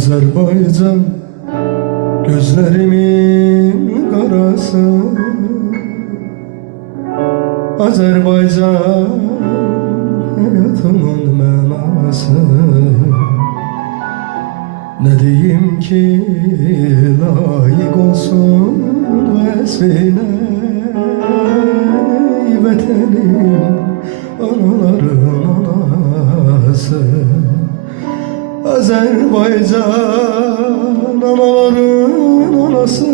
Azerbaycan gözlerimin karası, Azerbaycan hayatımın mənası. Ne diyeyim ki layık olsun vesile, vatanım anaların anası. Azerbaycan anaların anası,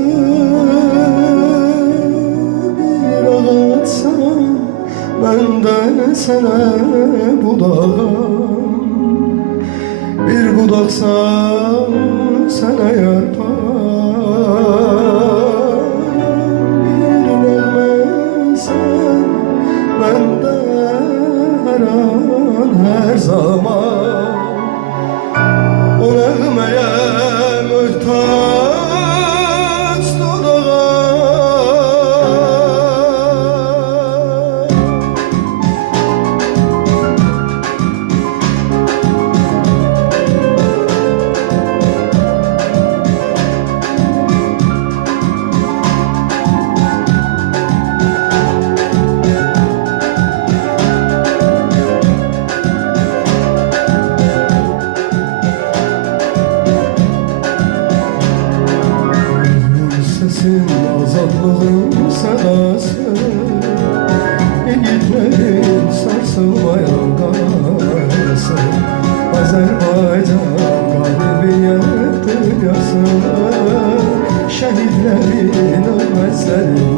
bir ağaçsan ben de sana budağım, bir budaksan sana yarpağım, bir nağmesen ben de her an her zaman o nağmeye muhtaç dudağım. Azatlığın sedası, yiğitlerin sarsılmayan karası. Azerbaycan galibiyet dünyasında, şehitlerin ölmezlerin